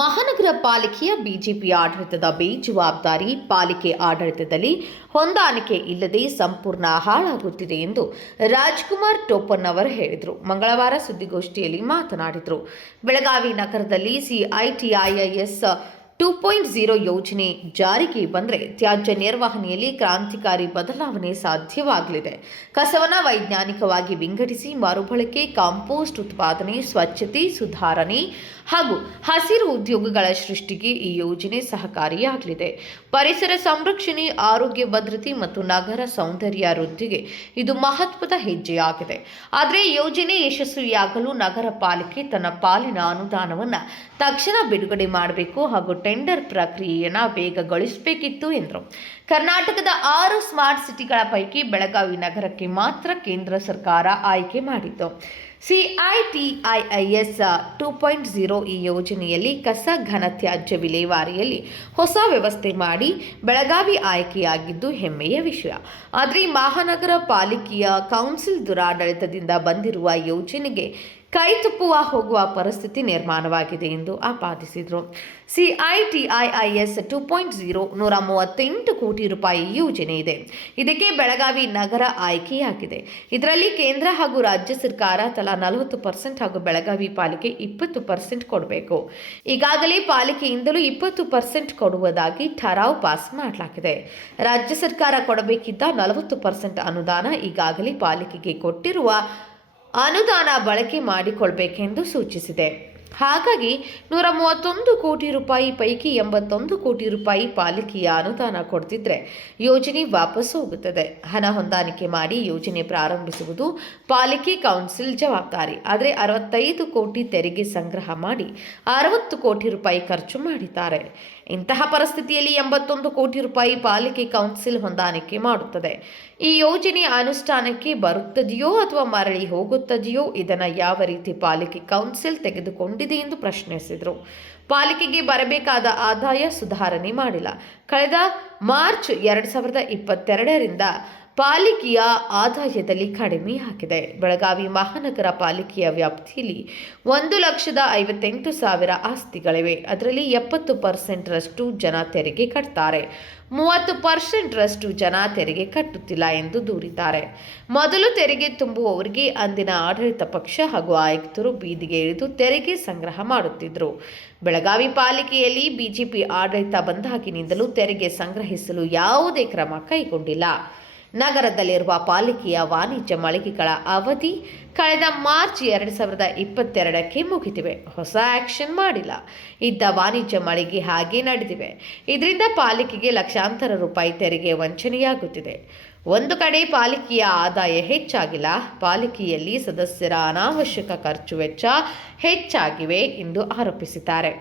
ಮಹಾನಗರ ಪಾಲಿಕೆಯ ಬಿಜೆಪಿ ಆಡಳಿತದ ಬೇಜವಾಬ್ದಾರಿ ಪಾಲಿಕೆ ಆಡಳಿತದಲ್ಲಿ ಹೊಂದಾಣಿಕೆ ಇಲ್ಲದೆ ಸಂಪೂರ್ಣ ಹಾಳಾಗುತ್ತಿದೆ ಎಂದು ರಾಜ್ಕುಮಾರ್ ಟೋಪನ್ನವರ್ ಹೇಳಿದರು. ಮಂಗಳವಾರ ಸುದ್ದಿಗೋಷ್ಠಿಯಲ್ಲಿ ಮಾತನಾಡಿದರು. ಬೆಳಗಾವಿ ನಗರದಲ್ಲಿ CITIIS 2.0 ಯೋಜನೆ ಜಾರಿಗೆ ಬಂದರೆ ತ್ಯಾಜ್ಯ ನಿರ್ವಹಣೆಯಲ್ಲಿ ಕ್ರಾಂತಿಕಾರಿ ಬದಲಾವಣೆ ಸಾಧ್ಯವಾಗಲಿದೆ. ಕಸವನ್ನು ವೈಜ್ಞಾನಿಕವಾಗಿ ವಿಂಗಡಿಸಿ ಮರುಬಳಕೆ, ಕಾಂಪೋಸ್ಟ್ ಉತ್ಪಾದನೆ, ಸ್ವಚ್ಛತೆ ಸುಧಾರಣೆ ಹಾಗೂ ಹಸಿರು ಉದ್ಯೋಗಗಳ ಸೃಷ್ಟಿಗೆ ಈ ಯೋಜನೆ ಸಹಕಾರಿಯಾಗಲಿದೆ. ಪರಿಸರ ಸಂರಕ್ಷಣೆ, ಆರೋಗ್ಯ ಭದ್ರತೆ ಮತ್ತು ನಗರ ಸೌಂದರ್ಯ ವೃದ್ಧಿಗೆ ಇದು ಮಹತ್ವದ ಹೆಜ್ಜೆಯಾಗಿದೆ. ಆದರೆ ಯೋಜನೆ ಯಶಸ್ವಿಯಾಗಲು ನಗರ ಪಾಲಿಕೆ ತನ್ನ ಪಾಲಿನ ಅನುದಾನವನ್ನು ತಕ್ಷಣ ಬಿಡುಗಡೆ ಮಾಡಬೇಕು ಹಾಗೂ ಟೆಂಡರ್ ಪ್ರಕ್ರಿಯೆಯನ್ನು ವೇಗಗೊಳಿಸಬೇಕಿತ್ತು ಎಂದರು. ಕರ್ನಾಟಕದ 6 ಸ್ಮಾರ್ಟ್ ಸಿಟಿಗಳ ಪೈಕಿ ಬೆಳಗಾವಿ ನಗರಕ್ಕೆ ಮಾತ್ರ ಕೇಂದ್ರ ಸರ್ಕಾರ ಆಯ್ಕೆ ಮಾಡಿತ್ತು. CITIIS 2.0 ಈ ಯೋಜನೆಯಲ್ಲಿ ಕಸ ಘನತ್ಯಾಜ್ಯ ವಿಲೇವಾರಿಯಲ್ಲಿ ಹೊಸ ವ್ಯವಸ್ಥೆ ಮಾಡಿ ಬೆಳಗಾವಿ ಆಯ್ಕೆಯಾಗಿದ್ದು ಹೆಮ್ಮೆಯ ವಿಷಯ. ಆದರೆ ಮಹಾನಗರ ಪಾಲಿಕೆಯ ಕೌನ್ಸಿಲ್ ದುರಾಡಳಿತದಿಂದ ಬಂದಿರುವ ಯೋಜನೆಗೆ ಕೈತಪ್ಪುವ ಹೋಗುವ ಪರಿಸ್ಥಿತಿ ನಿರ್ಮಾಣವಾಗಿದೆ ಎಂದು ಆಪಾದಿಸಿದರು. CITIIS 2.0 138 ಕೋಟಿ ರೂಪಾಯಿ ಯೋಜನೆ ಇದೆ. ಇದಕ್ಕೆ ಬೆಳಗಾವಿ ನಗರ ಆಯ್ಕೆಯಾಗಿದೆ. ಇದರಲ್ಲಿ ಕೇಂದ್ರ ಹಾಗೂ ರಾಜ್ಯ ಸರ್ಕಾರ ತಲಾ 40% ಹಾಗೂ ಬೆಳಗಾವಿ ಪಾಲಿಕೆ 20% ಕೊಡಬೇಕು. ಈಗಾಗಲೇ ಪಾಲಿಕೆಯಿಂದಲೂ 20% ಕೊಡುವುದಾಗಿ ಠರಾವು ಪಾಸ್ ಮಾಡಲಾಗಿದೆ. ರಾಜ್ಯ ಸರ್ಕಾರ ಕೊಡಬೇಕಿದ್ದ 40% ಅನುದಾನ ಈಗಾಗಲೇ ಪಾಲಿಕೆಗೆ ಕೊಟ್ಟಿರುವ ಅನುದಾನ ಬಳಕೆ ಮಾಡಿಕೊಳ್ಳಬೇಕೆಂದು ಸೂಚಿಸಿದೆ. ಹಾಗಾಗಿ 131 ಕೋಟಿ ರೂಪಾಯಿ ಪೈಕಿ 81 ಕೋಟಿ ರೂಪಾಯಿ ಪಾಲಿಕೆಯ ಅನುದಾನ ಕೊಡ್ತಿದ್ರೆ ಯೋಜನೆ ವಾಪಸ್ ಹೋಗುತ್ತದೆ. ಹಣ ಹೊಂದಾಣಿಕೆ ಮಾಡಿ ಯೋಜನೆ ಪ್ರಾರಂಭಿಸುವುದು ಪಾಲಿಕೆ ಕೌನ್ಸಿಲ್ ಜವಾಬ್ದಾರಿ. ಆದರೆ 65 ಕೋಟಿ ತೆರಿಗೆ ಸಂಗ್ರಹ ಮಾಡಿ 60 ಕೋಟಿ ರೂಪಾಯಿ ಖರ್ಚು ಮಾಡಿದ್ದಾರೆ. ಇಂತಹ ಪರಿಸ್ಥಿತಿಯಲ್ಲಿ 81 ಕೋಟಿ ರೂಪಾಯಿ ಪಾಲಿಕೆ ಕೌನ್ಸಿಲ್ ಹೊಂದಾಣಿಕೆ ಮಾಡುತ್ತದೆ. ಈ ಯೋಜನೆ ಅನುಷ್ಠಾನಕ್ಕೆ ಬರುತ್ತದೆಯೋ ಅಥವಾ ಮರಳಿ ಹೋಗುತ್ತದೆಯೋ ಇದನ್ನು ಯಾವ ರೀತಿ ಪಾಲಿಕೆ ಕೌನ್ಸಿಲ್ ತೆಗೆದುಕೊಂಡಿದೆ ಎಂದು ಪ್ರಶ್ನಿಸಿದರು. ಪಾಲಿಕೆಗೆ ಬರಬೇಕಾದ ಆದಾಯ ಸುಧಾರಣೆ ಮಾಡಿಲ್ಲ. ಕಳೆದ ಮಾರ್ಚ್ 2022ರಿಂದ ಪಾಲಿಕೆಯ ಆದಾಯದಲ್ಲಿ ಕಡಿಮೆಯಾಗಿದೆ. ಬೆಳಗಾವಿ ಮಹಾನಗರ ಪಾಲಿಕೆಯ ವ್ಯಾಪ್ತಿಯಲ್ಲಿ 1,58,000 ಆಸ್ತಿಗಳಿವೆ. ಅದರಲ್ಲಿ 70% ಜನ ತೆರಿಗೆ ಕಟ್ತಾರೆ, 30% ಜನ ತೆರಿಗೆ ಕಟ್ಟುತ್ತಿಲ್ಲ ಎಂದು ದೂರಿದ್ದಾರೆ. ಮೊದಲು ತೆರಿಗೆ ತುಂಬುವವರಿಗೆ ಅಂದಿನ ಆಡಳಿತ ಪಕ್ಷ ಹಾಗೂ ಆಯುಕ್ತರು ಬೀದಿಗೆ ಇಳಿದು ತೆರಿಗೆ ಸಂಗ್ರಹ ಮಾಡುತ್ತಿದ್ದರು. ಬೆಳಗಾವಿ ಪಾಲಿಕೆಯಲ್ಲಿ ಬಿಜೆಪಿ ಆಡಳಿತ ಬಂದಾಗಿನಿಂದಲೂ ತೆರಿಗೆ ಸಂಗ್ರಹಿಸಲು ಯಾವುದೇ ಕ್ರಮ ಕೈಗೊಂಡಿಲ್ಲ. ನಗರದಲ್ಲಿರುವ ಪಾಲಿಕೆಯ ವಾಣಿಜ್ಯ ಮಳಿಗೆಗಳ ಅವಧಿ ಕಳೆದ ಮಾರ್ಚ್ 2022ಕ್ಕೆ ಮುಗಿದಿವೆ. ಹೊಸ ಆಕ್ಷನ್ ಮಾಡಿಲ್ಲ. ಇದ್ದ ವಾಣಿಜ್ಯ ಮಳಿಗೆ ಹಾಗೆ ನಡೆದಿವೆ. ಇದರಿಂದ ಪಾಲಿಕೆಗೆ ಲಕ್ಷಾಂತರ ರೂಪಾಯಿ ತೆರಿಗೆ ವಂಚನೆಯಾಗುತ್ತಿದೆ. ಒಂದು ಕಡೆ ಪಾಲಿಕೆಯ ಆದಾಯ ಹೆಚ್ಚಾಗಿಲ್ಲ, ಪಾಲಿಕೆಯಲ್ಲಿ ಸದಸ್ಯರ ಅನಾವಶ್ಯಕ ಖರ್ಚು ವೆಚ್ಚ ಹೆಚ್ಚಾಗಿವೆ ಎಂದು ಆರೋಪಿಸಿದ್ದಾರೆ.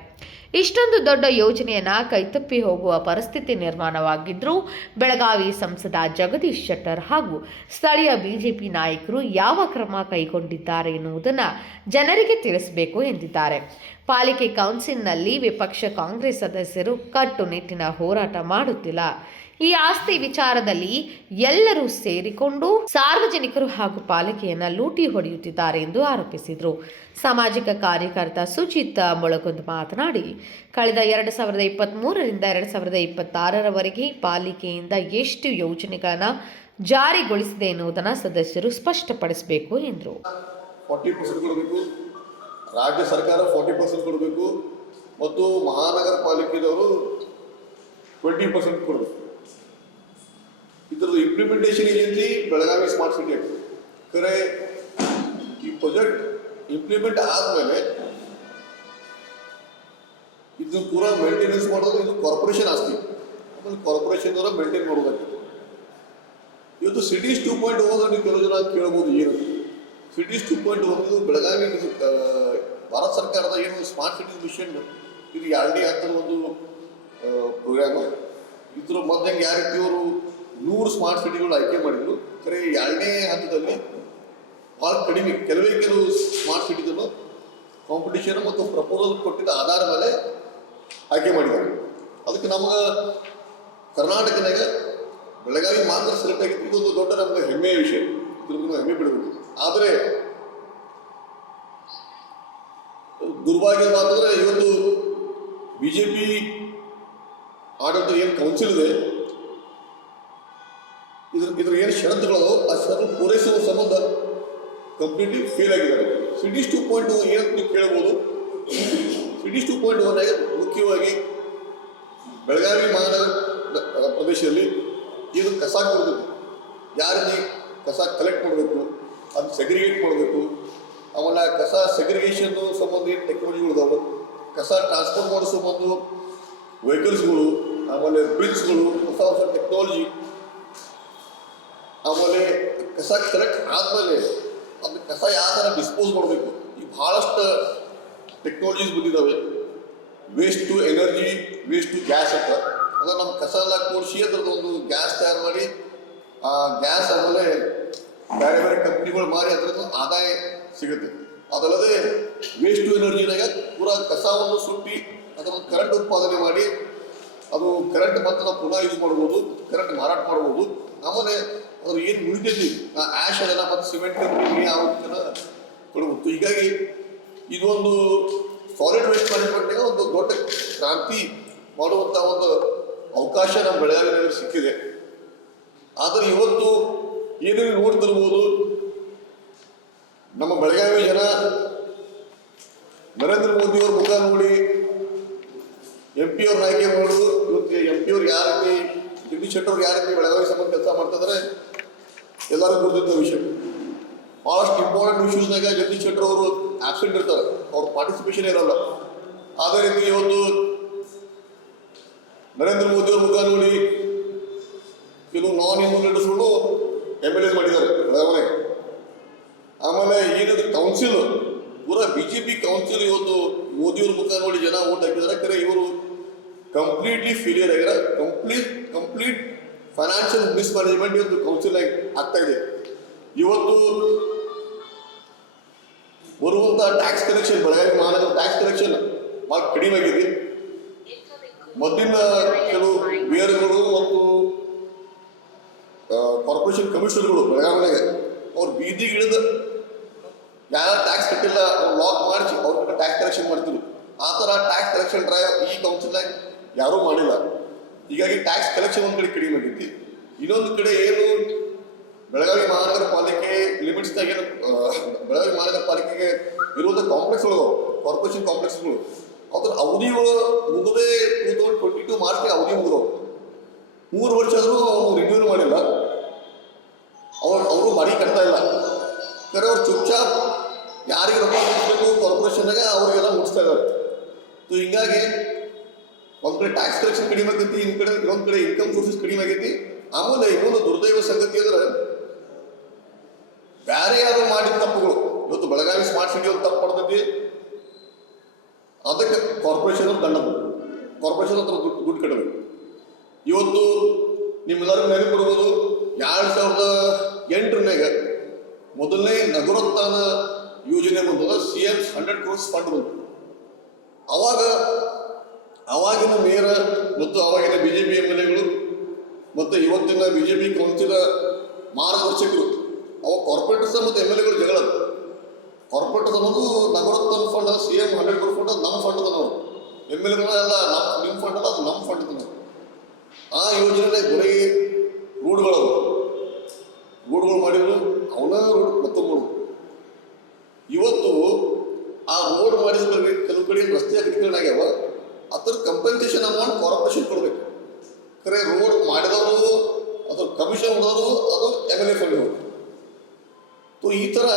ಇಷ್ಟೊಂದು ದೊಡ್ಡ ಯೋಜನೆಯನ್ನು ಕೈತಪ್ಪಿ ಹೋಗುವ ಪರಿಸ್ಥಿತಿ ನಿರ್ಮಾಣವಾಗಿದ್ದರೂ ಬೆಳಗಾವಿ ಸಂಸದ ಜಗದೀಶ್ ಶೆಟ್ಟರ್ ಹಾಗೂ ಸ್ಥಳೀಯ ಬಿಜೆಪಿ ನಾಯಕರು ಯಾವ ಕ್ರಮ ಕೈಗೊಂಡಿದ್ದಾರೆ ಎನ್ನುವುದನ್ನು ಜನರಿಗೆ ತಿಳಿಸಬೇಕು ಎಂದಿದ್ದಾರೆ. ಪಾಲಿಕೆ ಕೌನ್ಸಿಲ್ನಲ್ಲಿ ವಿಪಕ್ಷ ಕಾಂಗ್ರೆಸ್ ಸದಸ್ಯರು ಕಟ್ಟುನಿಟ್ಟಿನ ಹೋರಾಟ ಮಾಡುತ್ತಿಲ್ಲ. ಈ ಆಸ್ತಿ ವಿಚಾರದಲ್ಲಿ ಎಲ್ಲರೂ ಸೇರಿಕೊಂಡು ಸಾರ್ವಜನಿಕರು ಹಾಗೂ ಪಾಲಿಕೆಯನ್ನು ಲೂಟಿ ಹೊಡೆಯುತ್ತಿದ್ದಾರೆ ಎಂದು ಆರೋಪಿಸಿದರು. ಸಾಮಾಜಿಕ ಕಾರ್ಯಕರ್ತ ಸುಜಿತ್ ಮೊಳಗುಂದ್ ಮಾತನಾಡಿ, ಕಳೆದ 2023ರಿಂದ 2026ರವರೆಗೆ ಪಾಲಿಕೆಯಿಂದ ಎಷ್ಟು ಯೋಜನೆಗಳನ್ನು ಜಾರಿಗೊಳಿಸಿದೆ ಎನ್ನುವುದನ್ನು ಸದಸ್ಯರು ಸ್ಪಷ್ಟಪಡಿಸಬೇಕು ಎಂದರು. 40% ಕೊಡಬೇಕು, ರಾಜ್ಯ ಸರ್ಕಾರ 40% ಕೊಡಬೇಕು ಮತ್ತು ಮಹಾನಗರ ಪಾಲಿಕೆದವರು 20% ಕೊಡಬೇಕು. ಇದರದ್ದು ಇಂಪ್ಲಿಮೆಂಟೇಷನ್ ಏನಿದೆ ಬೆಳಗಾವಿ ಸ್ಮಾರ್ಟ್ ಸಿಟಿ ಆಗಿದೆ. ಖರೆ ಈ ಪ್ರಾಜೆಕ್ಟ್ ಇಂಪ್ಲಿಮೆಂಟ್ ಆದಮೇಲೆ ಇದು ಪೂರಾ ಮೇಂಟೆನೆನ್ಸ್ ಮಾಡೋದು ಇದು ಕಾರ್ಪೊರೇಷನ್ ಆಸ್ತಿ. ಆಮೇಲೆ ಕಾರ್ಪೊರೇಷನ್ ಅವರ ಮೇಂಟೈನ್ ಮಾಡೋದಾಗಿತ್ತು. ಇವತ್ತು ಸಿಟೀಸ್ 2.0 ನೀವು ಕೆಲವು ಜನ ಕೇಳ್ಬೋದು, ಏನು ಸಿಟೀಸ್ 2.0 ಬೆಳಗಾವಿ ಭಾರತ ಸರ್ಕಾರದ ಏನು ಸ್ಮಾರ್ಟ್ ಸಿಟೀಸ್ ಮಿಷನ್ ಇದು 2ನೇ ಹಂತದ ಒಂದು ಪ್ರೋಗ್ರಾಮು. ಇದ್ರ ಮೊದಲು ಯಾವ ರೀತಿ ಅವರು 100 ಸ್ಮಾರ್ಟ್ ಸಿಟಿಗಳು ಆಯ್ಕೆ ಮಾಡಿದ್ರು. ಖರೆ 2ನೇ ಹಂತದಲ್ಲಿ ಭಾಳ ಕಡಿಮೆ ಕೆಲವು ಸ್ಮಾರ್ಟ್ ಸಿಟಿಗಳು ಕಾಂಪಿಟೇಷನ್ ಮತ್ತು ಪ್ರಪೋಸಲ್ ಕೊಟ್ಟಿದ್ದ ಆಧಾರ ಮೇಲೆ ಆಯ್ಕೆ ಮಾಡಿದ್ದಾರೆ. ಅದಕ್ಕೆ ನಮಗೆ ಕರ್ನಾಟಕದಾಗ ಬೆಳಗಾವಿ ಮಾತ್ರ ಸೆಲೆಕ್ಟ್ ಆಗಿತ್ತು. ಇದೊಂದು ದೊಡ್ಡ ನಮಗೆ ಹೆಮ್ಮೆಯ ವಿಷಯ, ಇದ್ರದ್ದು ಹೆಮ್ಮೆ ಬಿಡಬೇಕು. ಆದರೆ ದುರ್ಭಾಗ್ಯ ಮಾತಂದ್ರೆ ಇವತ್ತು BJP ಆಡಳಿತ ಏನು ಕೌನ್ಸಿಲ್ ಇದೆ, ಇದ್ರ ಏನು ಷರತ್ತುಗಳು ಆ ಷರತ್ತು ಪೂರೈಸುವ ಸಂಬಂಧ ಕಂಪ್ಲೀಟ್ಲಿ ಫೇಲ್ ಆಗಿದ್ದಾರೆ. ಸಿಟೀಸ್ 2.0 ಏನಂತ ನೀವು ಕೇಳ್ಬೋದು. ಸಿಟೀಸ್ 2.1 ಮುಖ್ಯವಾಗಿ ಬೆಳಗಾವಿ ಮಹಾನಗರ ಪ್ರದೇಶದಲ್ಲಿ ಇದು ಕಸ ಕೊಡಬೇಕು, ಯಾರಿಗೆ ಕಸ ಕಲೆಕ್ಟ್ ಮಾಡಬೇಕು, ಅದು ಸೆಗ್ರಿಗೇಟ್ ಮಾಡಬೇಕು. ಆಮೇಲೆ ಕಸ ಸೆಗ್ರಿಗೇಷನ್ ಸಂಬಂಧ ಏನು ಟೆಕ್ನಾಲಜಿಗಳಿದಾವೆ, ಕಸ ಟ್ರಾನ್ಸ್ಪೋರ್ಟ್ ಮಾಡೋ ಸಂಬಂಧ ವೆಹಿಕಲ್ಸ್ಗಳು, ಆಮೇಲೆ ಬ್ರಿಡ್ಜ್ಗಳು, ಹೊಸ ಹೊಸ ಟೆಕ್ನಾಲಜಿ. ಆಮೇಲೆ ಕಸ ಕಲೆಕ್ಟ್ ಆದಮೇಲೆ ಅದು ಕಸ ಯಾವ ಥರ ಡಿಸ್ಪೋಸ್ ಮಾಡಬೇಕು, ಈ ಭಾಳಷ್ಟು ಟೆಕ್ನಾಲಜೀಸ್ ಬಂದಿದ್ದಾವೆ. Waste to energy, waste to gas ಅಂತ. ಅಂದರೆ ನಮ್ಮ ಕಸ ಎಲ್ಲ ಕೂಡಿಸಿ ಅದರದ್ದೊಂದು ಗ್ಯಾಸ್ ತಯಾರು ಮಾಡಿ ಆ ಗ್ಯಾಸ್ ಆಮೇಲೆ ಬೇರೆ ಬೇರೆ ಕಂಪ್ನಿಗಳು ಮಾರಿ ಅದರದ್ದು ಆದಾಯ ಸಿಗುತ್ತೆ. ಅದಲ್ಲದೆ ವೇಸ್ಟ್ ಟು ಎನರ್ಜಿನಾಗ ಪೂರಾ ಕಸವನ್ನು ಸುಟ್ಟಿ ಅದನ್ನು ಕರೆಂಟ್ ಉತ್ಪಾದನೆ ಮಾಡಿ ಅದು ಕರೆಂಟ್ ಮತ್ತೆ ನಾವು ಪುನಃ ಯೂಸ್ ಮಾಡ್ಬೋದು, ಕರೆಂಟ್ ಮಾರಾಟ ಮಾಡ್ಬೋದು. ಆಮೇಲೆ ಅದ್ರ ಏನು ಉಳಿತೈತಿ ಆ ಆ್ಯಶ್ ಅದೆಲ್ಲ ಮತ್ತು ಸಿಮೆಂಟ್ ಯಾವ ಕೊಡ್ಬೋದು. ಹೀಗಾಗಿ ಇದೊಂದು ಸಾಲಿಡ್ ವೇಸ್ಟ್ ಮ್ಯಾನೇಜ್ಮೆಂಟ್ನಾಗ ಒಂದು ದೊಡ್ಡ ಕ್ರಾಂತಿ ಮಾಡುವಂಥ ಒಂದು ಅವಕಾಶ ನಮ್ಮ ಬೆಳಗಾವಿಯಲ್ಲಿ ಸಿಕ್ಕಿದೆ. ಆದರೆ ಇವತ್ತು ಏನೇನು ನೋಡ್ತಿರ್ಬೋದು, ನಮ್ಮ ಬೆಳಗಾವಿ ಜನ ನರೇಂದ್ರ ಮೋದಿಯವ್ರ ಮುಖ ನೋಡಿ MP ಅವ್ರನ್ನ ಆಯ್ಕೆ ಮಾಡೋದು. ಇವತ್ತು MP ಅವ್ರು ಯಾವ ರೀತಿ, ಜಗದೀಶ್ ಶೆಟ್ಟರ್ ಅವ್ರು ಯಾವ ರೀತಿ ಬೆಳಗಾವಿ ಸಂಬಂಧ ಕೆಲಸ ಮಾಡ್ತಿದ್ದಾರೆ ಎಲ್ಲರೂ ಗೊತ್ತಿದ್ದ ವಿಷಯ. ಭಾಳಷ್ಟು ಇಂಪಾರ್ಟೆಂಟ್ ಇಶ್ಯೂಸ್ನಾಗ ಜಗದೀಶ್ ಶೆಟ್ಟರ್ ಅವರು ಆಬ್ಸೆಂಟ್ ಇರ್ತಾರೆ, ಅವ್ರ ಪಾರ್ಟಿಸಿಪೇಷನ್ ಇರಲ್ಲ. ಅದೇ ರೀತಿ ಇವತ್ತು ನರೇಂದ್ರ ಮೋದಿ ಅವ್ರ ಮುಖ ನೋಡಿ ಕೆಲವು ನಾನ್ ಇನ್ವಲ್ ಲೀಡರ್ಸ್ಗಳು MLAs ಮಾಡಿದ್ದಾರೆ ಬೆಳಗಾವಿ. ಆಮೇಲೆ ಏನಿದೆ ಕೌನ್ಸಿಲ್ ಪೂರಾ BJP ಕೌನ್ಸಿಲ್ ಇವತ್ತು ಮೋದಿಯವ್ರ ಮುಖ ನೋಡಿ ಜನ ಓಟ್ ಹಾಕಿದ್ದಾರೆ. ಕರೆ ಇವರು ಕಂಪ್ಲೀಟ್ಲಿ ಫೇಲಿಯರ್ ಆಗ್ಯಾರ. ಕಂಪ್ಲೀಟ್ ಫೈನಾನ್ಷಿಯಲ್ ಮಿಸ್ಮ್ಯಾನೇಜ್ಮೆಂಟ್ ಇವತ್ತು ಕೌನ್ಸಿಲ್ ಆಗ್ತಾ ಇದೆ. ಇವತ್ತು ಬರುವಂಥ ಟ್ಯಾಕ್ಸ್ ಕಲೆಕ್ಷನ್, ಬೆಳಗಾವಿ ಮಹಾನಗರ ಟ್ಯಾಕ್ಸ್ ಕಲೆಕ್ಷನ್ ಭಾಳ ಕಡಿಮೆ ಆಗಿದೆ. ಮೊದಲಿನ ಕೆಲವು ಮೇಯರ್ಗಳು ಮತ್ತು ಕಾರ್ಪೊರೇಷನ್ ಕಮಿಷನರ್ಗಳು ಬೆಳಗಾವಿನಾಗ ಅವ್ರು ಬೀದಿಗೆ ಇಳಿದ ಯಾರು ಟ್ಯಾಕ್ಸ್ ಕಟ್ಟಿಲ್ಲ ಅವ್ರು ಲಾಕ್ ಮಾಡಿಸಿ ಅವ್ರ ಕಡೆ ಟ್ಯಾಕ್ಸ್ ಕಲೆಕ್ಷನ್ ಮಾಡ್ತಿದ್ರು. ಆ ಥರ ಟ್ಯಾಕ್ಸ್ ಕಲೆಕ್ಷನ್ ಡ್ರೈವ್ ಈ ಕೌನ್ಸಿಲ್ನಾಗ ಯಾರೂ ಮಾಡಿಲ್ಲ. ಹೀಗಾಗಿ ಟ್ಯಾಕ್ಸ್ ಕಲೆಕ್ಷನ್ ಒಂದು ಕಡೆ ಕಡಿಮೆ ಆಗೈತಿ. ಇನ್ನೊಂದು ಕಡೆ ಏನು ಬೆಳಗಾವಿ ಮಹಾನಗರ ಪಾಲಿಕೆ ಲಿಮಿಟ್ಸ್ನಾಗ ಏನು ಬೆಳಗಾವಿ ಮಹಾನಗರ ಪಾಲಿಕೆಗೆ ಇರುವಂಥ ಕಾಂಪ್ಲೆಕ್ಸ್ಗಳು, ಕಾರ್ಪೊರೇಷನ್ ಕಾಂಪ್ಲೆಕ್ಸ್ಗಳು, ಅದ್ರ ಅವಧಿಗಳು ಮುಗಿದೇ 2022 ಮಾರ್ಚ್ಗೆ ಅವಧಿ ಮುಗಿದವು. 3 ವರ್ಷ ಆದರೂ ಅವ್ರು ರಿನ್ಯೂವಲ್ ಮಾಡಿಲ್ಲ, ಅವರು ಬಾಡಿ ಕಟ್ತಾ ಇಲ್ಲ. ಕರೆ ಅವ್ರು ಚುಪ್ಚಾಪ್ ಯಾರಿಗೆ ರೊಕ್ಕ ಮುಗಿಸ್ಬೇಕು ಕಾರ್ಪೊರೇಷನ್ನಾಗ ಅವರಿಗೆಲ್ಲ ಮುಗಿಸ್ತಾ ಇದ್ದಾರೆ. ಸೊ ಹೀಗಾಗಿ ಒಂದು ಕಡೆ ಟ್ಯಾಕ್ಸ್ ಕಲೆಕ್ಷನ್ ಕಡಿಮೆ ಆಗೈತಿ, ಇನ್ನೊಂದು ಕಡೆ ಇನ್ಕಮ್ ಸೋರ್ಸಸ್ ಕಡಿಮೆ ಆಗೈತಿ. ಆಮೇಲೆ ಇನ್ನೊಂದು ದುರ್ದೈವ ಸಂಗತಿ ಅಂದ್ರೆ ಬೇರೆ ಯಾರು ಮಾಡಿದ ತಪ್ಪುಗಳು. ಇವತ್ತು ಬೆಳಗಾವಿ ಸ್ಮಾರ್ಟ್ ಸಿಟಿ ಒಂದು ತಪ್ಪು ಮಾಡ್ತೈತಿ, ಅದಕ್ಕೆ ಕಾರ್ಪೊರೇಷನ್ ದಂಡ, ಕಾರ್ಪೊರೇಷನ್ ಹತ್ರ ದುಡ್ಡು ಕಟ್ಟಬೇಕು. ಇವತ್ತು ನಿಮ್ಮೆಲ್ಲರಿಗೂ ನೆನಪು ಕೊಡ್ಬೋದು, 2008 ಮೊದಲನೇ ನಗರೋತ್ಥಾನ ಯೋಜನೆ ಬಂದದ. CM 100 crores ಫಂಡ್ ಬಂತು. ಅವಾಗಿನ ಮೇಯರ್ ಮತ್ತು ಅವಾಗಿನ BJP MLAಗಳು ಮತ್ತು ಇವತ್ತಿನ BJP ಕೌನ್ಸಿಲ್ ಮಾರ್ಗದರ್ಶಕರು ಅವಾಗ ಕಾರ್ಪೊರೇಟರ್ಸ್ ಮತ್ತು MLAಗಳು ಜಗಳ. ಕಾರ್ಪೊರೇಟರ್ಸ್ ಅನ್ನೋದು ನಗರೋತ್ಥಾನ ಫಂಡ್, CM 100 crores ಫಂಡ್ ಅದು ನಮ್ಮ ಫಂಡ್ ಅದ. ನಾವು MLAಗಳೆಲ್ಲ ನಿಮ್ಮ ಫಂಡ್ ಅಲ್ಲ, ಅದು ನಮ್ಮ ಫಂಡ್ ಅದ. ಆ ಯೋಜನೆ ಬರೀ ರೋಡ್ಗಳು ಮಾಡಿದ್ರು, ಅವನ ರೋಡ್ ಮತ್ತೊಂದು ರೋಡ್. ಇವತ್ತು ಆ ರೋಡ್ ಮಾಡಿದ ಬಗ್ಗೆ ಕೆಲವು ಕಡೆ ರಸ್ತೆ ಅಗತ್ಯಗಳಾಗ್ಯಾವ, ಅದ್ರ ಕಂಪನ್ಸೇಷನ್ ಅಮೌಂಟ್ ಕಾರ್ಪೊರೇಷನ್ ಕೊಡಬೇಕು. ಖರೆ ರೋಡ್ ಮಾಡಿದವರು ಅದ್ರ ಕಮಿಷನ್ ಹೊಡೆದವರು ಅದು MLA ಫಂಡ್ ಹೋಗ್ಬೇಕು. ಸೊ ಈ ಥರ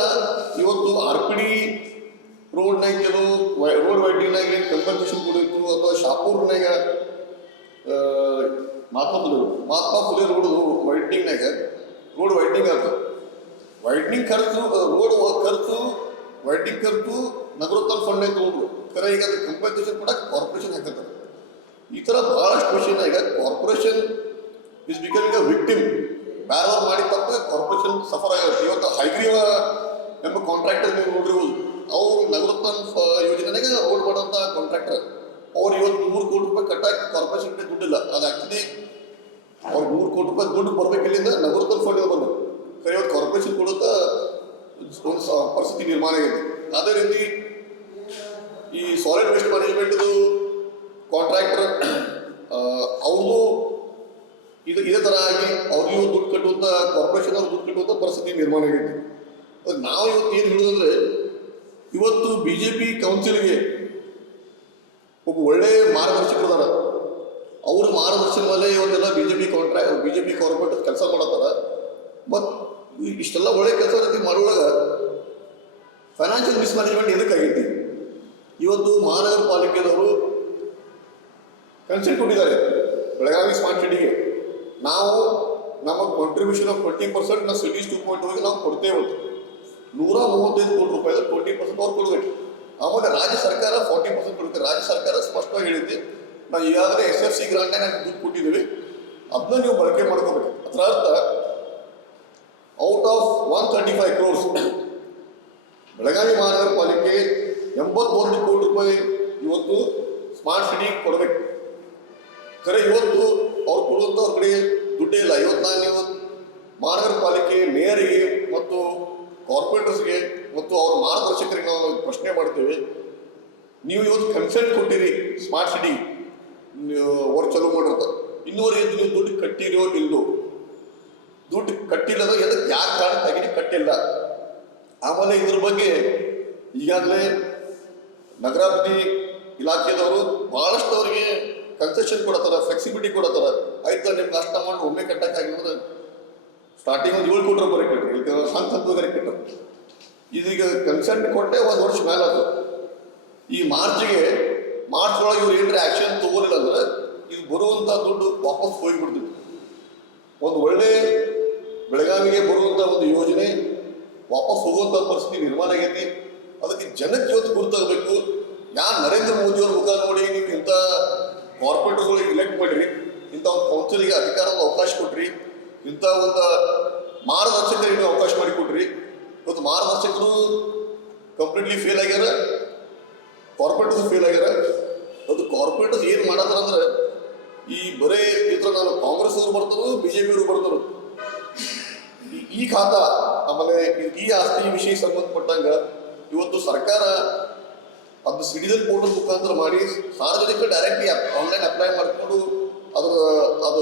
ಇವತ್ತು RPD ರೋಡ್ನಾಗ ಕೆಲವು ರೋಡ್ ವೈಡಿಂಗ್ನಾಗ ಏನು ಕಂಪನ್ಸೇಷನ್ ಕೊಡಬೇಕು, ಅಥವಾ ಶಾಪೂರ್ನಾಗ ಮಹಾತ್ಮ ಫುಲೆ ರೋಡ್ ವೈಡ್ನಿಂಗ್ನಾಗ ರೋಡ್ ವೈಡ್ನಿಂಗ್ ಆಗ್ತದೆ. ವೈಡ್ನಿಂಗ್ ಖರ್ಚು, ರೋಡ್ ಖರ್ಚು, ವೈಡ್ನಿಂಗ್ ಖರ್ಚು ನಗರೋತ್ಥಾನ ಫಂಡ್ನಾಗ ತೊಗೊಂಡ್ರು. ಖರೆ ಈಗ ಅದು ಕಂಪನ್ಸೇಷನ್ ಕೂಡ ಕಾರ್ಪೊರೇಷನ್ ಹಾಕತ್ತಾರೆ. ಈ ಥರ ಭಾಳಷ್ಟು ವಿಷಯನ ಈಗ corporation is becoming a victim. ಬೇರೆಯವ್ರು ಮಾಡಿ ತಪ್ಪ ಕಾರ್ಪೊರೇಷನ್ ಸಫರ್ ಆಗುತ್ತೆ. ಇವತ್ತು ಹೈಗ್ರೀವ ಎಂಬ ಕಾಂಟ್ರಾಕ್ಟರ್ ನೀವು ನೋಡಿರ್ಬೋದು, ಅವರು ನಗರೋತ್ಥಾನ ಯೋಜನೆಗೆ ರೋಡ್ ಮಾಡೋಂಥ ಕಾಂಟ್ರಾಕ್ಟರ್. ಅವ್ರು ಇವತ್ತು 3 ಕೋಟಿ ರೂಪಾಯಿ ಕಟ್ಟಾಕಿ ಕಾರ್ಪೊರೇಷನ್ಗೆ ದುಡ್ಡಿಲ್ಲ. ಅದು ಆ್ಯಕ್ಚುಲಿ ಅವ್ರು 3 ಕೋಟಿ ರೂಪಾಯಿ ದುಡ್ಡು ಬರಬೇಕಿಲ್ಲಿಂದ ನಗರೋತ್ಥಾನ ಫಂಡಿಂದ ಬಂದರು. ಇವತ್ತು ಕಾರ್ಪೊರೇಷನ್ ಕೊಡುತ್ತಾ ಒಂದು ಪರಿಸ್ಥಿತಿ ನಿರ್ಮಾಣ ಆಗಿದೆ. ಅದೇ ರೀತಿ ಈ ಸಾಲಿಡ್ ವೇಸ್ಟ್ ಮ್ಯಾನೇಜ್ಮೆಂಟ್ದು ಅವ್ರದ್ದು ಇದೇ ಥರ ಆಗಿ ಅವ್ರಿಗೂ ದುಡ್ಡು ಕಟ್ಟುವಂಥ ಕಾರ್ಪೊರೇಷನ್ ಅವ್ರು ದುಡ್ಡು ಕಟ್ಟುವಂಥ ಪರಿಸ್ಥಿತಿ ನಿರ್ಮಾಣ ಆಗೈತಿ. ಅದು ನಾವು ಇವತ್ತು ಏನು ಹೇಳೋದಂದ್ರೆ, ಇವತ್ತು ಬಿ ಜೆ ಪಿ ಕೌನ್ಸಿಲ್ಗೆ ಒಬ್ಬ ಒಳ್ಳೆ ಮಾರ್ಗದರ್ಶಕರು ಅದಾರ. ಅವ್ರ ಮಾರ್ಗದರ್ಶನ ಮೇಲೆ ಇವತ್ತೆಲ್ಲ ಬಿ ಜೆ ಪಿ ಕಾರ್ಪೊರೇಟರ್ ಕೆಲಸ ಮಾಡತ್ತಾರ. ಮತ್ತು ಇಷ್ಟೆಲ್ಲ ಒಳ್ಳೆ ಕೆಲಸ ರೀತಿ ಮಾಡುವಾಗ ಫೈನಾನ್ಷಿಯಲ್ ಮಿಸ್ಮ್ಯಾನೇಜ್ಮೆಂಟ್ ಎದಕ್ಕಾಗೈತಿ? ಇವತ್ತು ಮಹಾನಗರ ಪಾಲಿಕೆದವರು ಕನ್ಸೆಂಟ್ ಕೊಟ್ಟಿದ್ದಾರೆ ಬೆಳಗಾವಿ ಸ್ಮಾರ್ಟ್ ಸಿಟಿಗೆ. ನಾವು ನಮ್ಮ ಕಾಂಟ್ರಿಬ್ಯೂಷನ್ ಆಫ್ 20% ನಾವು ಸಿಟೀಸ್ 2.0 ನಾವು ಕೊಡ್ತೇವೆ. 135 ಕೋಟಿ ರೂಪಾಯಿ 20% ಅವ್ರು ಕೊಡಬೇಕು. ಆಮೇಲೆ ರಾಜ್ಯ ಸರ್ಕಾರ 40% ಕೊಡುತ್ತೆ. ರಾಜ್ಯ ಸರ್ಕಾರ ಸ್ಪಷ್ಟವಾಗಿ ಹೇಳಿದ್ದೆ, ನಾವು ಈಗಾಗಲೇ SFC ಗ್ರಾಂಟ್ನ ದುಡ್ಡು ಕೊಟ್ಟಿದ್ದೀವಿ, ಅದನ್ನ ನೀವು ಬಳಕೆ ಮಾಡ್ಕೋಬೇಕು. ಅದರ ಅರ್ಥ ಔಟ್ ಆಫ್ 135 crores ಬೆಳಗಾವಿ ಮಹಾನಗರ ಪಾಲಿಕೆ 81 ಕೋಟಿ ರೂಪಾಯಿ ಇವತ್ತು ಸ್ಮಾರ್ಟ್ ಸಿಟಿ ಕೊಡಬೇಕು. ಖರೆ ಇವತ್ತು ಅವ್ರು ಕೊಡುವಂಥ ಅವ್ರ ಕಡೆ ದುಡ್ಡೇ ಇಲ್ಲ. ಇವತ್ತು ನಾನು ಮಹಾನಗರ ಪಾಲಿಕೆ ಮೇಯರಿಗೆ ಮತ್ತು ಕಾರ್ಪೊರೇಟರ್ಸ್ಗೆ ಮತ್ತು ಅವ್ರ ಮಾರ್ಗದರ್ಶಕರಿಗೆ ನಾವು ಪ್ರಶ್ನೆ ಮಾಡ್ತೇವೆ, ನೀವು ಇವತ್ತು ಕನ್ಸೆಂಟ್ ಕೊಟ್ಟಿರಿ ಸ್ಮಾರ್ಟ್ ಸಿಟಿ ಅವ್ರು ಚಾಲೂ ಮಾಡಿರ್ತಾರೆ, ಇನ್ನೂವರೆಗೆ ನೀವು ದುಡ್ಡು ಕಟ್ಟಿರೋ ಇಲ್ಲೋ? ದುಡ್ಡು ಕಟ್ಟಿಲ್ಲದ ಎದಕ್ಕೆ ಯಾಕೆ ಕಾರಣಕ್ಕಾಗಿ ಕಟ್ಟಿಲ್ಲ? ಆಮೇಲೆ ಇದ್ರ ಬಗ್ಗೆ ಈಗಾಗಲೇ ನಗರಾಭಿವೃದ್ಧಿ ಇಲಾಖೆದವರು ಭಾಳಷ್ಟು ಅವರಿಗೆ ಕನ್ಸೆಷನ್ ಕೊಡತ್ತಾರ, ಫ್ಲೆಕ್ಸಿಬಿಲಿಟಿ ಕೊಡತ್ತಾರ. ಆಯ್ತು ನಿಮ್ಗೆ ಅಷ್ಟು ಅಮೌಂಟ್ ಒಮ್ಮೆ ಕಟ್ಟಕ್ಕಾಗಿರೋದು ಸ್ಟಾರ್ಟಿಂಗ್ ಒಂದು 7 ಕೋಟಿ ರೂಪಾಯಿ ಕಟ್ಟಿರಿ, ಹಂತವಾಗಿ ಕಟ್ಟರು. ಇದೀಗ ಕನ್ಸೆಂಟ್ ಕೊಟ್ಟೆ 1 ವರ್ಷ ಮೇಲೆ ಅದು. ಈ ಮಾರ್ಚ್ ಒಳಗೆ ಇವ್ರು ಏನ್ರಿ ಆ್ಯಕ್ಷನ್ ತಗೋಲಿಲ್ಲ ಅಂದ್ರೆ ಇದು ಬರುವಂಥ ದುಡ್ಡು ವಾಪಸ್ ಹೋಗಿಬಿಡ್ತಿತ್ತು. ಒಂದು ಒಳ್ಳೆ ಬೆಳಗಾವಿಗೆ ಬರುವಂಥ ಒಂದು ಯೋಜನೆ ವಾಪಸ್ ಹೋಗುವಂಥ ಪರಿಸ್ಥಿತಿ ನಿರ್ಮಾಣ ಆಗೈತಿ. ಅದಕ್ಕೆ ಜನಕ್ಕೆ ಇವತ್ತು ಗುರುತಾಗಬೇಕು. ಯಾರು ನರೇಂದ್ರ ಮೋದಿಯವ್ರ ಮುಖ ನೋಡಿ ನೀವು ಇಂಥ ಕಾರ್ಪೊರೇಟರ್ಗಳಿಗೆ ಇಲೆಕ್ಟ್ ಮಾಡಿರಿ, ಇಂಥ ಒಂದು ಕೌನ್ಸಿಲಿಗೆ ಅಧಿಕಾರದ ಅವಕಾಶ ಕೊಟ್ರಿ, ಇಂಥ ಒಂದು ಮಾರ್ಗದರ್ಶಕರಿಗೆ ನೀವು ಅವಕಾಶ ಮಾಡಿಕೊಟ್ರಿ. ಇವತ್ತು ಮಾರ್ಗದರ್ಶಕರು ಕಂಪ್ಲೀಟ್ಲಿ ಫೇಲ್ ಆಗ್ಯಾರ, ಕಾರ್ಪೊರೇಟರ್ಸ್ ಫೇಲ್ ಆಗ್ಯಾರ. ಅದು ಕಾರ್ಪೊರೇಟರ್ಸ್ ಏನು ಮಾಡತ್ತಾರ ಅಂದ್ರೆ ಈ ಬರೇ ಇದ್ರ ನಾನು ಕಾಂಗ್ರೆಸ್ ಅವರು ಬರ್ತಾರೋ BJP ಅವರು ಬರ್ತಾರೋ ಈ ಖಾತಾ ಆಮೇಲೆ ಈ ಆಸ್ತಿ ವಿಷಯ ಸಂಬಂಧಪಟ್ಟಂಗ ಇವತ್ತು ಸರ್ಕಾರ ಅದು ಸಿಟಿಜನ್ ಪೋರ್ಟಲ್ ಮುಖಾಂತರ ಮಾಡಿ ಸಾರ್ವಜನಿಕ ಡೈರೆಕ್ಟ್ಲಿ ಆನ್ಲೈನ್ ಅಪ್ಲೈ ಮಾಡಿಕೊಂಡು ಅದು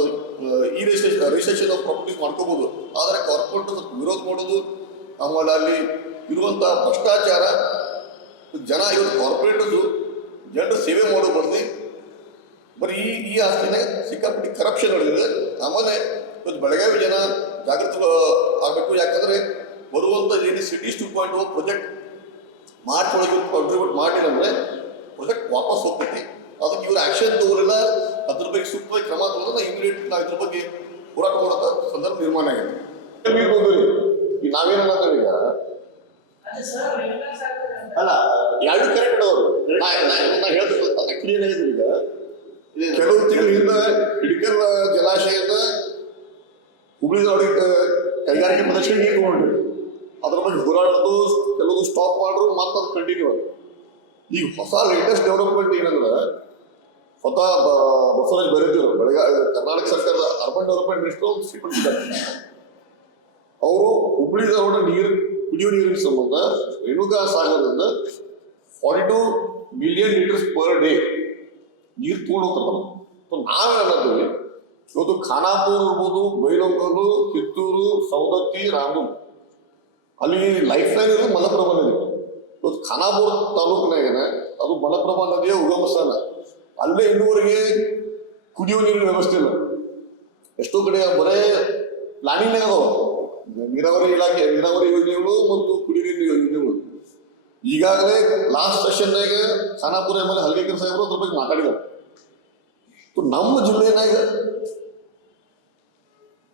ಈ ರಿಜಿಸ್ಟ್ರೇಷನ್ ಆಫ್ ಪ್ರಾಪರ್ಟೀಸ್ ಮಾಡ್ಕೋಬಹುದು. ಆದರೆ ಕಾರ್ಪೊರೇಟರ್ ವಿರೋಧ ಮಾಡೋದು, ಆಮೇಲೆ ಅಲ್ಲಿ ಇರುವಂಥ ಭ್ರಷ್ಟಾಚಾರ, ಜನ ಇವತ್ತು ಕಾರ್ಪೊರೇಟರ್ಸು ಜನರ ಸೇವೆ ಮಾಡೋ ಬದಲು ಬರೀ ಈ ಆಸ್ತಿನೇ ಸಿಕ್ಕಾಪಟ್ಟಿ ಕರಪ್ಷನ್ ನಡೆದಿದೆ. ಆಮೇಲೆ ಇವತ್ತು ಬೆಳಗಾವಿ ಜನ ಜಾಗೃತ ಆಗಬೇಕು. ಯಾಕಂದರೆ ಬರುವಂಥ ಏನು ಸಿಟೀಸ್ 2.0 ಪ್ರಾಜೆಕ್ಟ್ ಮಾರ್ಚ್ ಒಳಗೆ ಕಾಂಟ್ರಿಬ್ಯೂಟ್ ಮಾಡಿಲ್ಲ ಅಂದರೆ ಪ್ರಾಜೆಕ್ಟ್ ವಾಪಸ್ ಹೋಗ್ತೈತಿ. ಅದಕ್ಕೆ ಇವರು ಆ್ಯಕ್ಷನ್ ತಗೋಲಿಲ್ಲ, ಅದ್ರ ಬಗ್ಗೆ ಸೂಕ್ತವಾಗಿ ಕ್ರಮ ತಗೊಂಡ್ರೆ ಇಮಿಡಿಯೇಟ್ ನಾವು ಇದ್ರ ಬಗ್ಗೆ ಹೋರಾಟ ಮಾಡೋಂಥ ಸಂದರ್ಭ ನಿರ್ಮಾಣ ಆಗಿದೆ. ಈಗ ನಾವೇನು ಮಾಡ್ತೇವೆ ಈಗ ಅಲ್ಲ ಎರಡು ಕರೆಕ್ಟ್ ಅವರು ನಾ ಹೇಳ್ಬೇಕು. ಆಕ್ಚುಲಿ ಏನಾಗಿದೆ ಈಗ ಕೆಲವು ತಿಂಗಳಿಂದ ಹಿಡಕಲ್ ಜಲಾಶಯದ ಹುಬ್ಳಿದೊಳಗೆ ಕೈಗಾರಿಕೆ ಪ್ರದರ್ಶನ ನೀರು ತಗೊಂಡ್ರಿ, ಅದ್ರ ಬಗ್ಗೆ ಹೋರಾಡೋದು ಕೆಲವು ಸ್ಟಾಪ್ ಮಾಡ್ರು, ಮತ್ತೆ ಅದು ಕಂಟಿನ್ಯೂ ಆಗಿ ಈಗ ಹೊಸ ಲೇಟೆಸ್ಟ್ ಡೆವಲಪ್ಮೆಂಟ್ ಏನಂದ್ರೆ ಸ್ವತಃ ಬಸವರಾಜ್ ಬೈರತಿಯವರು ಕರ್ನಾಟಕ ಸರ್ಕಾರದ ಅರ್ಬನ್ ಡೆವಲಪ್ಮೆಂಟ್ ಮಿನಿಸ್ಟರ್ ಒಂದು ಸ್ಟೇಟ್ಮೆಂಟ್ ಇದ್ದಾರೆ. ಅವರು ಹುಬ್ಳಿದವರ ಕುಡಿಯುವ ನೀರಿನ ಸಂಬಂಧ ರೇಣುಕಾ ಸಾಗರದಿಂದ 42 ಮಿಲಿಯನ್ ಲೀಟರ್ಸ್ ಪರ್ ಡೇ ನೀರು ತೊಗೊಂಡು ಹೋಗ್ತಾರೆ. ನಾವೇನಾಗ್ತೀವಿ ಇವತ್ತು ಖಾನಾಪುರ ಇರ್ಬೋದು, ಬೈಲೊಂಗಲು, ಕಿತ್ತೂರು, ಸೌದತ್ತಿ, ರಾಮದುರ್ಗ ಅಲ್ಲಿ ಲೈಫ್ ಲೈನ್ ಇರೋದು ಮಲಪ್ರಭಾ ನದಿ. ಇವತ್ತು ಖಾನಾಪುರ ತಾಲೂಕಿನಾಗ ಅದು ಮಲಪ್ರಭಾ ನದಿಯ ಉಗಮ ಸ್ಥಾನ. ಅಲ್ಲೇ ಇನ್ನೂವರೆಗೆ ಕುಡಿಯುವ ನೀರಿನ ವ್ಯವಸ್ಥೆ ಇಲ್ಲ. ಎಷ್ಟೋ ಕಡೆ ಬರೇ ಪ್ಲಾನಿಂಗ್ನಾಗ ಅದಾವ ನೀರಾವರಿ ಇಲಾಖೆ ನೀರಾವರಿ ಯೋಜನೆಗಳು ಮತ್ತು ಕುಡಿಯುವ ನೀರಿನ ಯೋಜನೆಗಳು. ಈಗಾಗಲೇ ಲಾಸ್ಟ್ ಸೆಷನ್ನಾಗ ಖಾನಾಪುರ ಮೇಲೆ ಹಲ್ಗೇಕರ್ ಸಾಹೇಬರು ಅದ್ರ ಬಗ್ಗೆ ಮಾತಾಡಿದ್ದಾರೆ. ನಮ್ಮ ಜಿಲ್ಲೆನಾಗ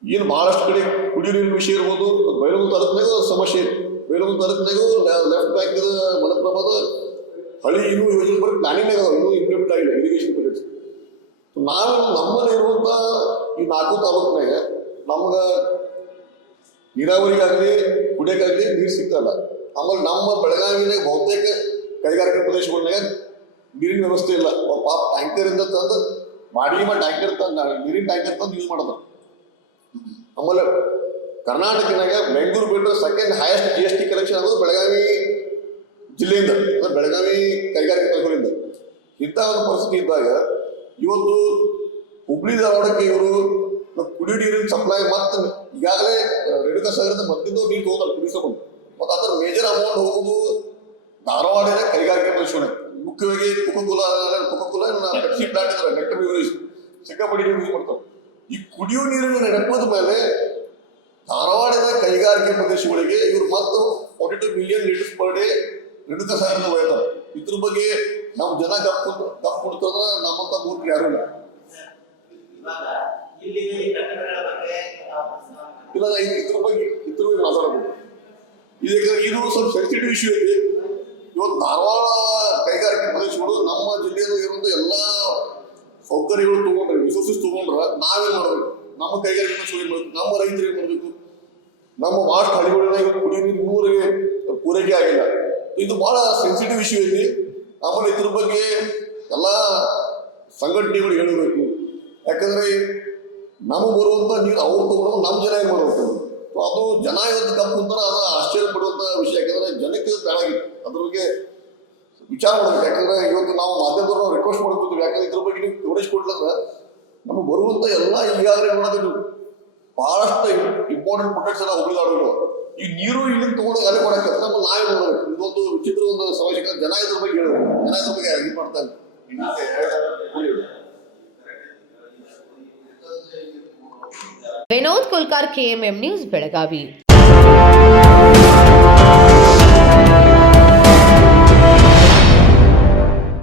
ಏನು ಬಹಳಷ್ಟು ಕಡೆ ಕುಡಿಯುವ ನೀರಿನ ವಿಷಯ ಇರ್ಬೋದು. ಬೈಲಹೊಂಗಲ ತಾಲೂಕಿನಾಗ ಸಮಸ್ಯೆ ಇದೆ. ಬೈಲಹೊಂಗಲ ತಾಲೂಕಿನಾಗೂ ಲೆಫ್ಟ್ ಬ್ಯಾಂಕ್ ಮಲಪ್ರಭಾದ ಹಳಿ ಇನ್ನೂ ಯೋಜನೆ ಬರೀ ಪ್ಲಾನಿಂಗ್ನಾಗ ಇನ್ನೂ ಇಂಪ್ಲಿಮೆಂಟ್ ಆಗಿಲ್ಲ ಇರಿಗೇಷನ್ ಪ್ರಾಜೆಕ್ಟ್ಸ್. ನಾವು ನಮ್ಮಲ್ಲಿ ಇರುವಂಥ ಈ 4 ತಾಲೂಕಿನಾಗ ನಮ್ಗೆ ನೀರಾವರಿಗಾಗಲಿ ಕುಡಿಯೋಕ್ಕಾಗಲಿ ನೀರು ಸಿಗ್ತಲ್ಲ. ಆಮೇಲೆ ನಮ್ಮ ಬೆಳಗಾವಿನಾಗ ಬಹುತೇಕ ಕೈಗಾರಿಕಾ ಪ್ರದೇಶಗಳನ್ನಾಗ ನೀರಿನ ವ್ಯವಸ್ಥೆ ಇಲ್ಲ. ಪಾಪ ಟ್ಯಾಂಕರಿಂದ ತಂದು ಬಾಡಿಗೆ ಮಾಡಿ ಟ್ಯಾಂಕರ್ ತಂದು ನೀರಿನ ಟ್ಯಾಂಕರ್ ತಂದು ಯೂಸ್ ಮಾಡೋದು. ಆಮೇಲೆ ಕರ್ನಾಟಕನಾಗ ಬೆಂಗಳೂರು ಬಿಟ್ಟರೆ ಸೆಕೆಂಡ್ ಹೈಯೆಸ್ಟ್ GST ಕಲೆಕ್ಷನ್ ಆಗೋದು ಬೆಳಗಾವಿ ಜಿಲ್ಲೆಯಿಂದ, ಅಂದರೆ ಬೆಳಗಾವಿ ಕೈಗಾರಿಕಾ ಪ್ರದೇಶಗಳಿಂದ. ಇಂಥ ಒಂದು ಪರಿಸ್ಥಿತಿ ಇದ್ದಾಗ ಇವತ್ತು ಹುಬ್ಳಿ ಧಾರವಾಡಕ್ಕೆ ಇವರು ಕುಡಿಯೋ ನೀರಿನ ಸಪ್ಲೈ ಮತ್ತೆ ಈಗಾಗಲೇ ರೇಣುಕಾ ಸಾಗರದ ಮಧ್ಯದ ನೀರು ತಗೊಂಡ್ರೆ ಕುಡಿಸಬಹುದು ಮತ್ತು ಅದರ ಮೇಜರ್ ಅಮೌಂಟ್ ಹೋಗುವುದು ಧಾರವಾಡದ ಕೈಗಾರಿಕೆ ಪ್ರದೇಶಗಳೇ ಮುಖ್ಯವಾಗಿ ಕುಕಕುಲ ಪೆಪ್ಸಿ ಪ್ಲಾಂಟ್ ಇದ್ದಾರೆ ನೆಕ್ಟರ್ ಬ್ಯೂರೇಜ್ ಸಿಕ್ಕಾಪಡಿ ಯೂಸ್ ಮಾಡ್ತಾರೆ. ಈ ಕುಡಿಯೋ ನೀರಿನ ನೆನಪದ ಮೇಲೆ ಧಾರವಾಡದ ಕೈಗಾರಿಕೆ ಪ್ರದೇಶಗಳಿಗೆ ಇವರು ಮತ್ತು 42 million litres per day Renuka ಸಾಗರದಿಂದ ಒಯ್ತಾರೆ. ಇದ್ರ ಬಗ್ಗೆ ನಾವು ಜನ ಕಪ್ಪು ಕೊಡ್ತಂದ್ರೆ ನಮ್ಮಂತ ಮೂರ್ಖರು ಯಾರು ಇಲ್ಲ. ಇಲ್ಲ ಇದ್ರ ಬಗ್ಗೆ ಮಾತಾಡಬಹುದು. ಇದು ಸ್ವಲ್ಪ ಸೆನ್ಸಿಟಿವ್ ಇಶ್ಯೂ ಐತಿ. ಇವತ್ತು ಧಾರವಾಡ ಕೈಗಾರಿಕೆ ಪ್ರದೇಶಗಳು ನಮ್ಮ ಜಿಲ್ಲೆಯಲ್ಲಿ ಇರುವಂತ ಎಲ್ಲಾ ಸೌಕರ್ಯಗಳು ತಗೊಂಡ್ರೆ ರಿಸೋರ್ಸಸ್ ತಗೊಂಡ್ರೆ ನಾವೇನ್ ಮಾಡ್ಬೇಕು? ನಮ್ಮ ಕೈಗಾರಿಕೆ ಪ್ರದೇಶಗಳು ಏನ್ ಮಾಡ್ಬೇಕು? ನಮ್ಮ ರೈತರು ಏನ್ ಮಾಡ್ಬೇಕು? ನಮ್ಮ ವಾಸ್ಟ್ ಹಳ್ಳಿಗಳನ್ನ ಇವತ್ತು ಕುಡಿಯೋ ನೀರು ಊರಿಗೆ ಪೂರೈಕೆ ಆಗಿಲ್ಲ. ಇದು ಬಹಳ ಸೆನ್ಸಿಟಿವ್ ಇಶ್ಯೂ ಐತಿ. ಆಮೇಲೆ ಇದ್ರ ಬಗ್ಗೆ ಎಲ್ಲಾ ಸಂಘಟನೆಗಳು ಹೇಳಬೇಕು. ಯಾಕಂದ್ರೆ ನಮಗೆ ಬರುವಂತ ನೀರು ಅವ್ರು ತಗೊಂಡು ನಮ್ಮ ಜನ ಏನ್ ಮಾಡ್ಬೇಕು? ಅದು ಜನ ಇವತ್ತು ಕಪ್ಪು ಅಂತಾರೆ, ಅದು ಆಶ್ಚರ್ಯ ಪಡುವಂತ ವಿಷಯ. ಯಾಕಂದ್ರೆ ಜನಕ್ಕೆ ಬೇಡಾಗಿತ್ತು ಅದ್ರ ಬಗ್ಗೆ ವಿಚಾರ ಮಾಡ್ಬೇಕು. ಯಾಕಂದ್ರೆ ಇವತ್ತು ನಾವು ಮಾಧ್ಯಮದವ್ರು ನಾವು ರಿಕ್ವೆಸ್ಟ್ ಮಾಡ್ಕೊತೀವಿ. ಯಾಕಂದ್ರೆ ಇದ್ರ ಬಗ್ಗೆ ನೀವು ಕವರೇಜ್ ಕೊಡ್ಲಂದ್ರೆ ನಮಗೆ ಬರುವಂತ ಎಲ್ಲ ಈಗಾಗಲೇ ನೋಡೋದು ಬಹಳಷ್ಟು ಇಂಪಾರ್ಟೆಂಟ್ ಪ್ರೊಟೆಕ್ಟ್ಸ್ ಎಲ್ಲ ಹೋಗಿದಾಡಬೇಕು. ಈ ನೀರು ಇಲ್ಲಿಂದ ತಗೊಂಡು ಅಲ್ಲೇ ಕೊಡಕ್ಕೆ ನಮ್ಮ ನಾವೇ ನೋಡಬೇಕು. ಇದೊಂದು ವಿಚಿತ್ರ ಒಂದು ಸಮಸ್ಯೆ. ಜನ ಇದ್ರ ಬಗ್ಗೆ ಹೇಳಬೇಕು. ಜನ ಇದ್ರ ಬಗ್ಗೆ ಇದು ಮಾಡ್ತಾರೆ. Vinod Kulkar, KMM news, Belagavi.